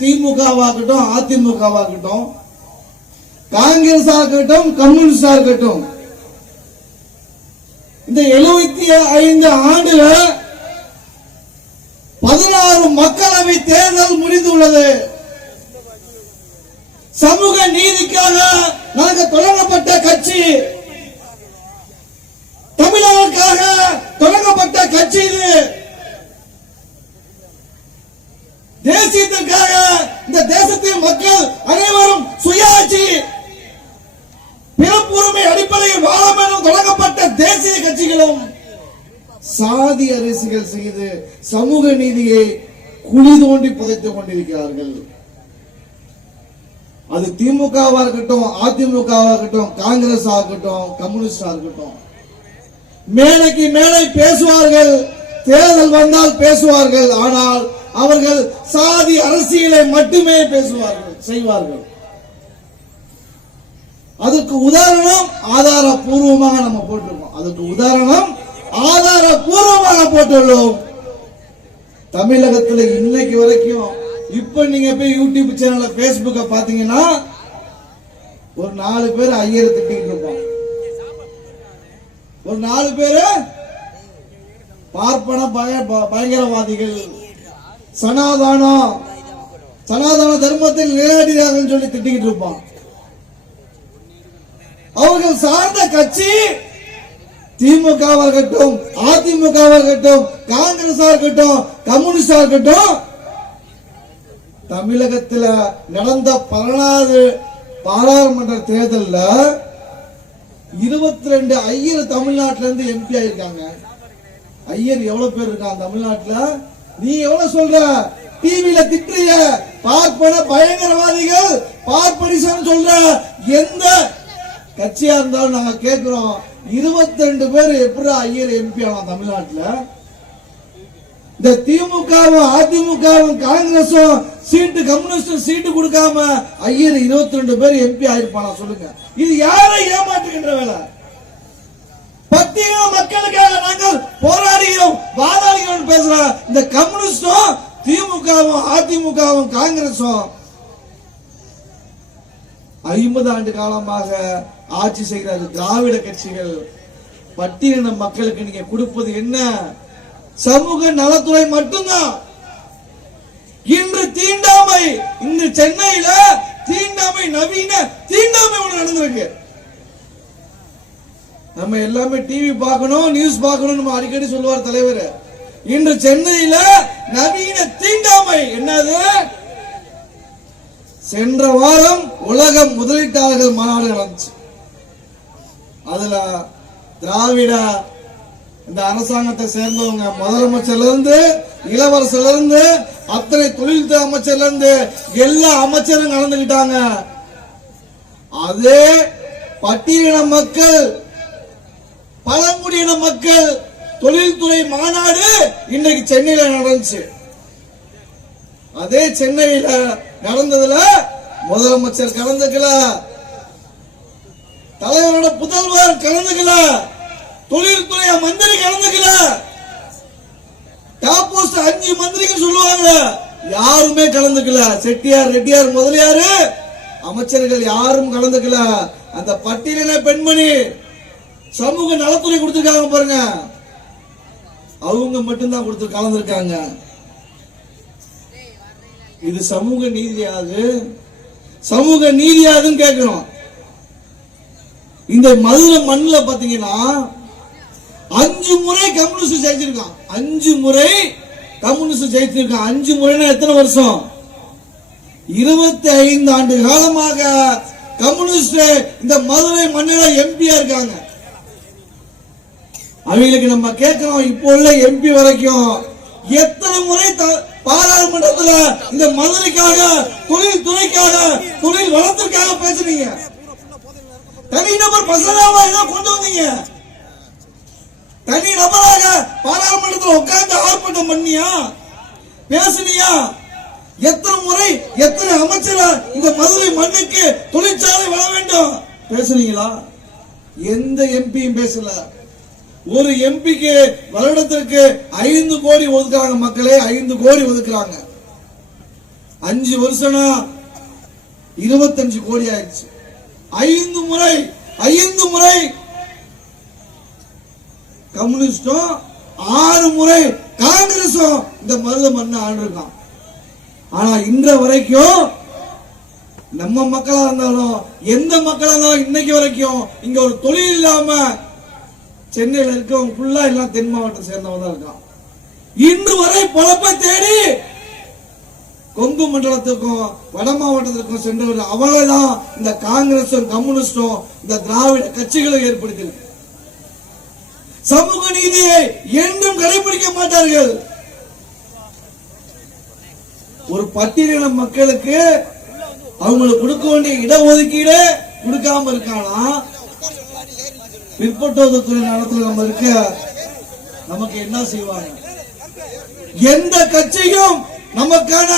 திமுகவாகட்டும் அதிமுகவாகட்டும் காங்கிரஸ் ஆகட்டும் கம்யூனிஸ்டா இருக்கட்டும் இந்த எழுபத்தி ஐந்து ஆண்டுல பதினாறு மக்களவை தேர்தல் முடிந்துள்ளது. சமூக நீதிக்காக நாங்க தொடங்கப்பட்ட கட்சி தமிழர்களுக்காக தொடங்கப்பட்ட கட்சி இது. தேசியத்திற்காக இந்த தேசத்தின் மக்கள் அனைவரும் சுயாட்சி பிறப்புரிமை அடிப்படையில் வாழும் என தொடங்கப்பட்ட தேசிய கட்சிகளும் சாதி அரசியல் செய்து சமூக நீதியை குழி தோண்டி புதைத்துக் கொண்டிருக்கிறார்கள். அது திமுகவா இருக்கட்டும் அதிமுகவா இருக்கட்டும் காங்கிரஸ் ஆகட்டும் கம்யூனிஸ்டா இருக்கட்டும். மேலைக்கு மேலே பேசுவார்கள் தேர்தல் வந்தால் பேசுவார்கள் ஆனால் அவர்கள் சாதி அரசியலை மட்டுமே பேசுவார்கள் செய்வார்கள். அதுக்கு உதாரணம் ஆதாரபூர்வமாக நம்ம போட்டிருக்கோம். அதுக்கு உதாரணம் ஆதாரபூர்வமாக போட்டுள்ளோம். தமிழகத்துல இன்னைக்கு வரைக்கும் இப்ப நீங்க போய் யூடியூப் சேனல்ல பேஸ்புக்க பாத்தீங்கன்னா ஒரு நாலு பேர் ஐயரை திட்டிட்டு இருப்பான் ஒரு நாலு பேரு பார்ப்பன பய- ப- பயங்கரவாதிகள் சனாதானம் சனாதன தர்மத்தில் நிலைநாட்டினார்கள் சொல்லி திட்டிக்கிட்டு இருப்பான். அவர்கள் சார்ந்த கட்சி திமுகவாகட்டும் இருக்கட்டும் அதிமுக இருக்கட்டும் காங்கிரஸ் இருக்கட்டும் கம்யூனிஸ்டா இருக்கட்டும் தமிழகத்துல நடந்த பதினாறு பாராளுமன்ற தேர்தல்ல இருபத்தி ரெண்டு ஐயர் தமிழ்நாட்டுல இருந்து எம்பி ஆயிருக்காங்க. ஐயர் எவ்வளவு பேர் இருக்காங்க தமிழ்நாட்டுல? நீ எவ்வளவு சொல்ற? டிவியில திட்டுறிய. பார்ப்பன பயங்கரவாதிகள். பார்ப்பனிசம் சொல்ற. எந்த கட்சியா இருந்தாலும் நாங்க கேக்குறோம். இருபத்தி ரெண்டு பேர் எப்படி ஐயர் எம்பி ஆனா தமிழ்நாட்டுல? இந்த திமுகவும் அதிமுகவும் காங்கிரஸும் சீட்டு கம்யூனிஸ்டும் சீட்டு கொடுக்காம ஐயர் இருபத்தி ரெண்டு பேர் எம்பி ஆயிருப்பானா சொல்லுங்க. இது யாரை ஏமாற்றுகின்ற வேலை? பத்திய மக்களுக்காக நாங்கள் போராடுகிறோம் வாதாடுகிறோம் பேசுறோம் இந்த கம்யூனிஸ்டும் திமுகவும் அதிமுகவும் காங்கிரஸும் ஐம்பது ஆண்டு காலமாக ஆட்சி செய்கிற திராவிட கட்சிகள் பட்டியலின மக்களுக்கு நீங்க கொடுப்பது என்ன? சமூக நலத்துறை மட்டும்தான். இன்று தீண்டாமை இன்று சென்னையில தீண்டாமை நவீன தீண்டாமை ஒண்ணு நடந்திருக்கு. நம்ம எல்லாமே டிவி பார்க்கணும் நியூஸ் பார்க்கணும் நம்ம அடிக்கடி சொல்லுவார் தலைவர். இன்று சென்னையில நவீன தீண்டாமை. என்னது? சென்ற வாரம் உலக முதலீட்டாளர்கள் மாநாடு நடந்துச்சு. அதுல திராவிட இந்த அரசாங்கத்தை சேர்ந்தவங்க முதலமைச்சர்ல இருந்து இளவரசர்ல இருந்து அத்தனை தொழில்துறை அமைச்சர்ல இருந்து எல்லா அமைச்சரும் கலந்துகிட்டாங்க அதே பட்டியலின மக்கள் பழங்குடியின மக்கள் தொழில்துறை மாநாடு இன்னைக்கு சென்னையில நடந்துச்சு. அதே சென்னையில நடந்ததுல முதலமைச்சர் கலந்துக்கல. தலைவரோட புதல்வர் கலந்துக்கல. தொழில்துறை மந்திரி கலந்துக்கல. டாப் போஸ்ட் அஞ்சு மந்திரிகள் சொல்லுவாங்க. யாருமே கலந்துக்கல. செட்டியார் ரெட்டியார் முதலியாரு. அமைச்சர்கள் யாரும் கலந்துக்கல. அந்த பட்டியலின பெண்மணி சமூக நலத்துறை கொடுத்திருக்காங்க பாருங்க. அவங்க மட்டும்தான் கொடுத்து கலந்துருக்காங்க. இது சமூக நீதியாது சமூக நீதியாதுன்னு கேட்கிறோம். இந்த மதுரை மண்ணுல பாத்தீங்கன்னா அஞ்சு முறை கம்யூனிஸ்ட் ஜெயிச்சிருக்கான். அஞ்சு முறை கம்யூனிஸ்ட் ஜெயிச்சிருக்கான். அஞ்சு முறைனா எத்தனை வருஷம்? இருபத்தி ஐந்து ஆண்டு காலமாக கம்யூனிஸ்ட் இந்த மதுரை மண்ணில எம்பியா இருக்காங்க. அவங்களுக்கு நம்ம கேட்கிறோம் இப்போ உள்ள எம்பி வரைக்கும் எத்தனை முறை பாராளுமன்றத்துல இந்த மதுரைக்காக தொழில் துறைக்காக தொழில் வளத்திற்காக பேசுறீங்க தனிநபர் மசோதாவா கொண்டு வந்தீங்க? தனி நபராக பாராளுமன்றத்தில் உட்கார்ந்து ஆர்ப்பாட்டம் பண்ணியா? பேசுனியா? எத்தனை முறை எத்தனை அமைச்சர் இந்த மதுரை மண்ணுக்கு தொழிற்சாலை வர வேண்டும்? பேசுனீங்களா? எந்த எம்பியும் பேசல. ஒரு எம்பிக்கு வருடத்திற்கு ஐந்து கோடி ஒதுக்குறாங்க மக்களே ஐந்து கோடி ஒதுக்குறாங்க. அஞ்சு வருஷம்னா இருபத்தஞ்சு கோடி ஆயிடுச்சு. ஐந்து முறை ஐந்து முறை கம்யூனிஸ்டும் ஆறு முறை காங்கிரஸும் இந்த மருத மண்ணை ஆண்டிருக்கான் ஆனா இன்ற வரைக்கும் நம்ம மக்களா இருந்தாலும் எந்த மக்களா இருந்தாலும் இன்னைக்கு வரைக்கும் இங்க ஒரு தொழில் இல்லாம சென்னையில இருக்கவங்க ஃபுல்லா எல்லாம் தென் மாவட்டம் சேர்ந்தவங்க தான் இருக்கான் இன்று வரை பொழப்பை தேடி கொங்கு மண்டலத்துக்கும் வட மாவட்டத்திற்கும் சென்றவர் அவளைதான் இந்த காங்கிரசும் கம்யூனிஸ்டும் இந்த திராவிட கட்சிகளை ஏற்படுத்தியிருக்கு. சமூக நீதியை என்றும் கடைபிடிக்க மாட்டார்கள். ஒரு பட்டியலின மக்களுக்கு அவங்களுக்கு கொடுக்க வேண்டிய இடஒதுக்கீடு கொடுக்காம இருக்கானா? பிற்பட்டோதத்துறை நடத்துல நம்ம இருக்க நமக்கு என்ன செய்வாங்க? எந்த கட்சியும் நமக்கான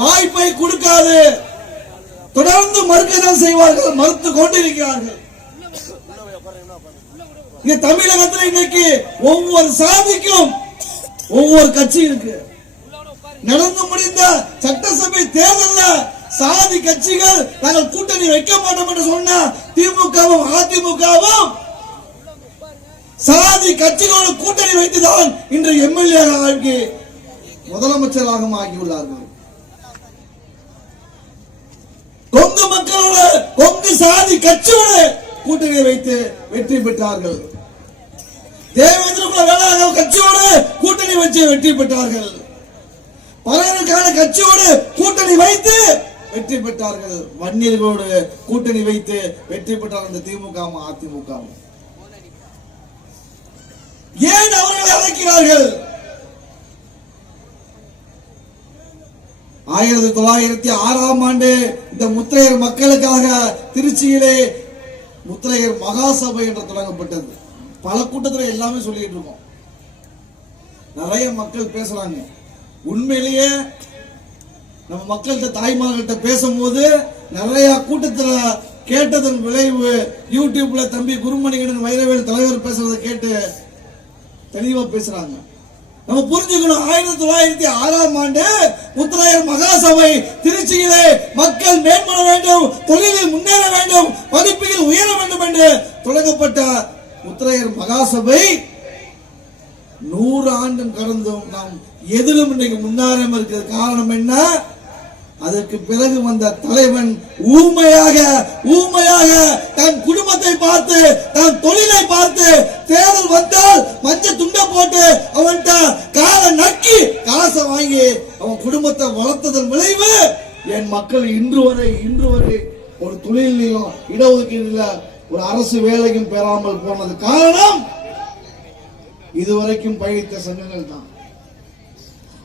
வாய்ப்பை கொடுக்காது. தொடர்ந்து மறுக்கதான் செய்வார்கள் மறுத்து கொண்டிருக்கிறார்கள். இங்க தமிழகத்துல இன்னைக்கு ஒவ்வொரு சாதிக்கும் ஒவ்வொரு கட்சி இருக்கு. நடந்து முடிந்த சட்டசபை தேர்தலில் சாதி கட்சிகள் நாங்கள் கூட்டணி வைக்க மாட்டோம் என்று சொன்ன திமுகவும் அதிமுகவும் சாதி கட்சிகளோடு கூட்டணி வைத்துதான் இன்று எம்எல்ஏ ஆகி முதலமைச்சராக ஆகியுள்ளார்கள். கொங்கு மக்களோட கொங்கு சாதி கட்சியோடு கூட்டணி வைத்து வெற்றி பெற்றார்கள். தேவேந்திரகுல வேளாண் கட்சியோடு கூட்டணி வச்சு வெற்றி பெற்றார்கள். பலருக்கான கட்சியோடு கூட்டணி வைத்து வெற்றி பெற்றார்கள். வன்னியர்களோடு கூட்டணி வைத்து வெற்றி பெற்றார் இந்த திமுக அதிமுக ஏன் அவர்களை அழைக்கிறார்கள்? ஆயிரத்தி தொள்ளாயிரத்தி ஆறாம் ஆண்டு இந்த முத்திரையர் மக்களுக்காக திருச்சியிலே முத்திரையர் மகாசபை என்று தொடங்கப்பட்டது. பல கூட்டத்தில் எல்லாமே சொல்லிட்டு இருக்கோம். நிறைய மக்கள் பேசுறாங்க. உண்மையிலேயே நம்ம மக்கள்கிட்ட தாய்மார்கள்ட்ட பேசும்போது நிறைய கூட்டத்தில் கேட்டதன் விளைவு யூடியூப்ல தம்பி குருமணிகடன் வைரவேல் தலைவர் பேசுறதை கேட்டு தெளிவா பேசுறாங்க. நம்ம புரிஞ்சுக்கணும் ஆயிரத்தி தொள்ளாயிரத்தி ஆறாம் ஆண்டு உத்தராயர் மகாசபை திருச்சியிலே மக்கள் மேம்பட வேண்டும் தொழிலில் முன்னேற வேண்டும் படிப்பில் உயர வேண்டும் என்று தொடங்கப்பட்ட முத்திரையர் மகாசபை நூறு ஆண்டும் கடந்தும் நாம் எதிலும் இன்னைக்கு முன்னேறாம இருக்கிறது காரணம் என்ன? அதற்கு பிறகு வந்த தலைவன் ஊமையாக ஊமையாக தன் குடும்பத்தை பார்த்து தன் தொழிலை பார்த்து தேர்தல் வந்தால் மஞ்ச துண்டை போட்டு அவன்கிட்ட காலை நக்கி காசை வாங்கி அவன் குடும்பத்தை வளர்த்ததன் விளைவு என் மக்கள் இன்று வரை இன்று வரை ஒரு தொழிலையும் இடஒதுக்கீடுல ஒரு அரசு வேலையும் பெறாமல் போனது காரணம் இதுவரைக்கும் பயணித்த சங்கங்கள் தான்.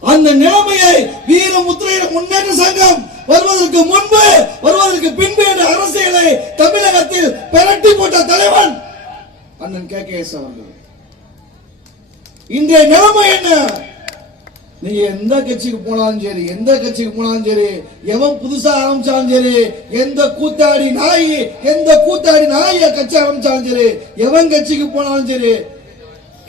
அந்த நிலைமையை வீர முத்திரையிட முன்னேற்ற சங்கம் வருவதற்கு முன்பு வருவதற்கு பின்பு என்ற அரசியலை தமிழகத்தில் பிரட்டி போட்ட தலைவன் அண்ணன் கே. கே. எஸ். அவர்கள். இன்றைய நிலைமை என்ன? நீங்க எந்த கட்சிக்கு போனாலும் சரி எந்த கட்சிக்கு போனாலும் சரி எவன் புதுசா ஆரம்பிச்சாலும் சரி எந்த கூத்தாடி நாய் எந்த கூத்தாடி நாய கட்சி ஆரம்பிச்சாலும் சரி எவன் கட்சிக்கு போனாலும் சரி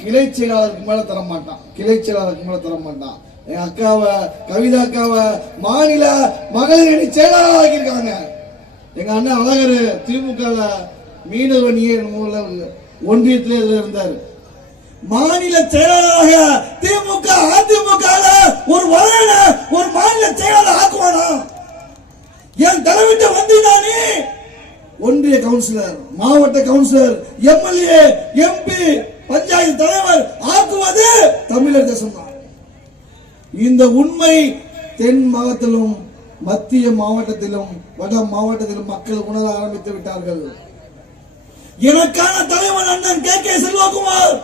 கிளை செயலாளருக்கு மேல தர மாட்டான் கிளை செயலாளருக்கு மேல தர மாட்டான் என் அக்காவை கவிதா அக்காவை மாநில மகளிர் அணி செயலாளர் ஆக்கியிருக்காங்க எங்க அண்ணன் அழகர் திமுக மீனவணியே ஒன்றியத்திலே ஒன்றியத்தில் இருந்தார். மாநில செயலாளராக திமுக அதிமுக ஒரு வரல ஒரு மாநில செயலாளர் ஆக்குவானா? என் தலைவிட்ட வந்தீதானே ஒன்றிய கவுன்சிலர் மாவட்ட கவுன்சிலர் எம்எல்ஏ எம்பி பஞ்சாயத்து தலைவர் ஆக்குவது தமிழர் தேசம்தான். இந்த உண்மை தென் மாவட்டத்திலும் மத்திய மாவட்டத்திலும் வட மாவட்டத்திலும் மக்கள் உணர ஆரம்பித்து விட்டார்கள். எனக்கான தலைவன் அண்ணன் கே கே செல்வகுமார்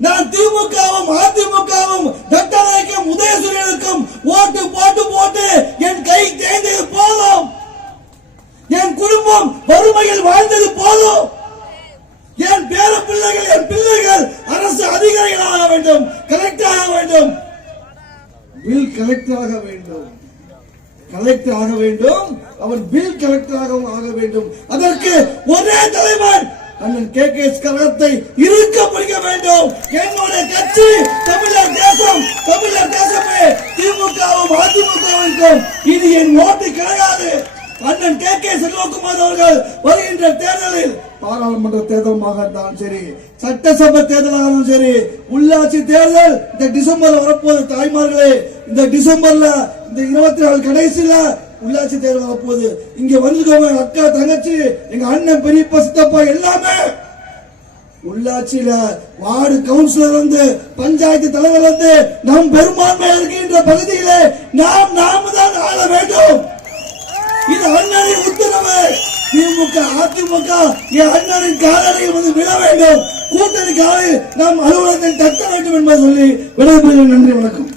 நான் திமுகவும் அதிமுகவும் தட்டநாயக்கம் உதயசூரியனுக்கும் ஓட்டு போட்டு போட்டு என் கை தேய்ந்தது போதும். என் குடும்பம் வறுமையில் வாழ்ந்தது போதும். என் பேர பிள்ளைகள் என் பிள்ளைகள் அரசு அதிகாரிகளாக வேண்டும் கலெக்டர் ஆக வேண்டும் பில் கலெக்டர் ஆக வேண்டும். கலெக்டர் ஆக வேண்டும். அவன் பில் கலெக்டராகவும் ஆக வேண்டும். அதற்கு ஒரே தலைவர் அண்ணன் கே. கே. கரத்தை இருக்க பிடிக்க வேண்டும். என்னுடைய கட்சி தமிழர் தேசம் தமிழர் தேசமே திமுகவும் அதிமுகவும் என் ஓட்டு கிடையாது. அண்ணன் கே. கே. செல்வகுமார் அவர்கள் வருகின்ற தேர்தலில் பாராளுமன்ற தேர்தலுமாக இருந்தாலும் சரி சட்டசபை தேர்தலாக இருந்தாலும் சரி உள்ளாட்சி தேர்தல் இந்த டிசம்பர்ல வரப்போது தாய்மார்களே. இந்த டிசம்பர்ல இந்த இருபத்தி நாலு கடைசியில உள்ளாட்சி தேர்தல் வரப்போகுது. இங்க வந்துக்கோங்க அக்கா தங்கச்சி எங்க அண்ணன் பெரியப்பா சித்தப்பா எல்லாமே. உள்ளாட்சியில வார்டு கவுன்சிலர் வந்து பஞ்சாயத்து தலைவர் வந்து நம் பெரும்பான்மை இருக்கின்ற பகுதியிலே நாம் நாம தான் ஆள வேண்டும். இது அண்ணனின் உத்தரவு. திமுக அதிமுக என் அண்ணனின் காலடியில் வந்து விழ வேண்டும். கூட்டணி காலில் நாம் அலுவலகத்தை தட்ட வேண்டும் என்பதை சொல்லி விடைபெறுகிறேன். நன்றி வணக்கம்.